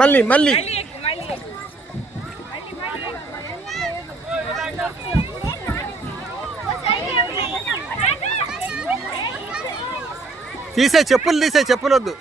మళ్ళీ మళ్ళీ తీసే చెప్పులు తీసే చెప్పులు వద్దు.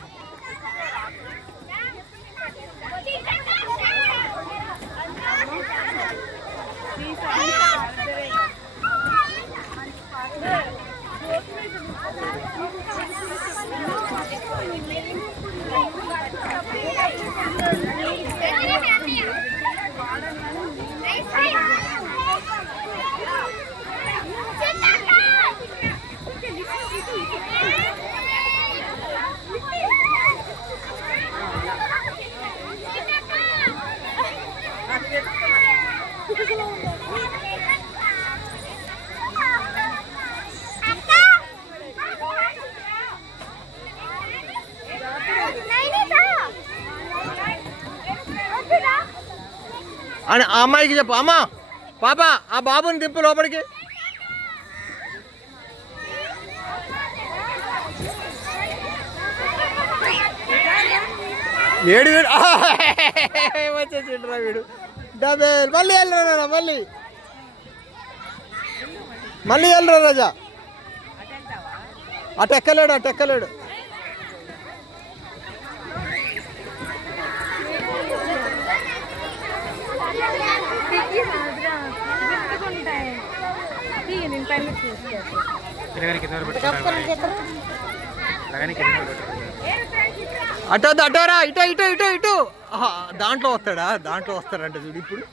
అని ఆ అమ్మాయికి చెప్పు, అమ్మా పాప ఆ బాబుని దింపు లోపలికి. ఏడు వీడు వచ్చేసిండ్రా వీడు. డబేల్ మళ్ళీ వెళ్ళరా, మళ్ళీ మళ్ళీ వెళ్ళరా రాజా. అటు ఎక్కలేడు, అటు ఎక్కలేడు. అటు అటోరా, ఇటు ఇటు ఇటు ఇటు. దాంట్లో వస్తాడా, దాంట్లో వస్తాడంట చూడు ఇప్పుడు.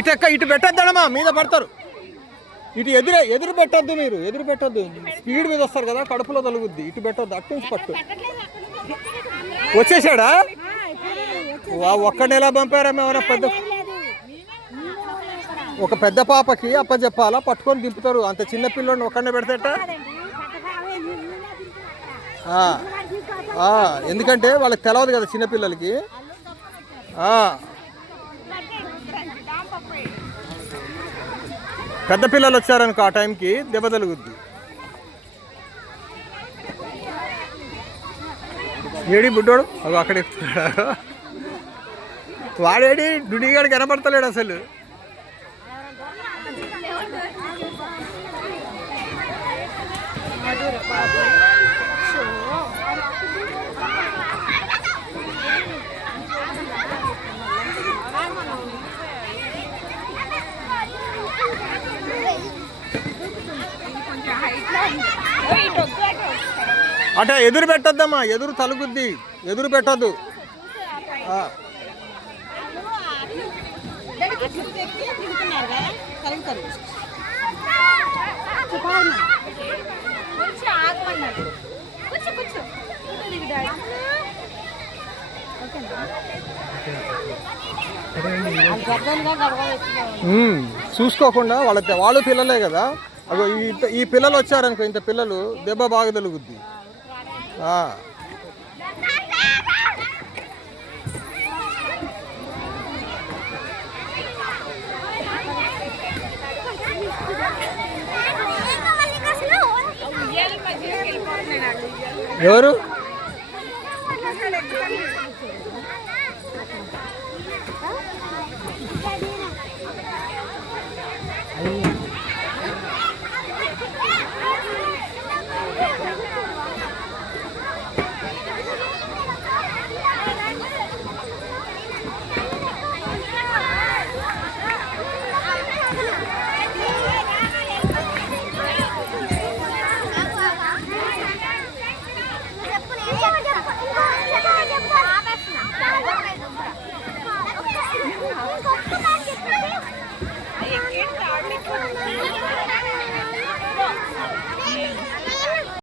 ఇటెక్క ఇటు పెట్టొద్దమ్మా, మీద పడతారు. ఇటు ఎదురు పెట్టొద్దు, మీరు ఎదురు పెట్టొద్దు. స్పీడ్ మీద వస్తారు కదా, కడుపులో తలుగుద్ది. ఇటు పెట్టొద్దు, అటు నుంచి పట్టు. వచ్చేసాడా? ఒక్కడిని ఎలా పంపారా? మేమన్నా ఒక పెద్ద పాపకి అప్పచెప్పాలా, పట్టుకొని దింపుతారు. అంత చిన్న పిల్లని ఒక్కడనే పెడతాట. ఎందుకంటే వాళ్ళకి తెలవదు కదా చిన్నపిల్లలకి. పెద్ద పిల్లలు వచ్చారనుకో ఆ టైంకి దెబ్బ తలుగుద్ది. ఏడి బుడ్డోడు అవి అక్కడ ఎక్కుతాడు. వాడేడి డుడిగాడు కనపడతలేడు అసలు. అటే ఎదురు పెట్టొద్దమ్మా, ఎదురు తలుగుద్ది, ఎదురు పెట్టద్దు. చూసుకోకుండా వాళ్ళు పిల్లలే కదా. అగో ఈ పిల్లలు వచ్చారనుకో, ఇంత పిల్లలు దెబ్బ బాగా తలుగుద్ది. ఎవరు?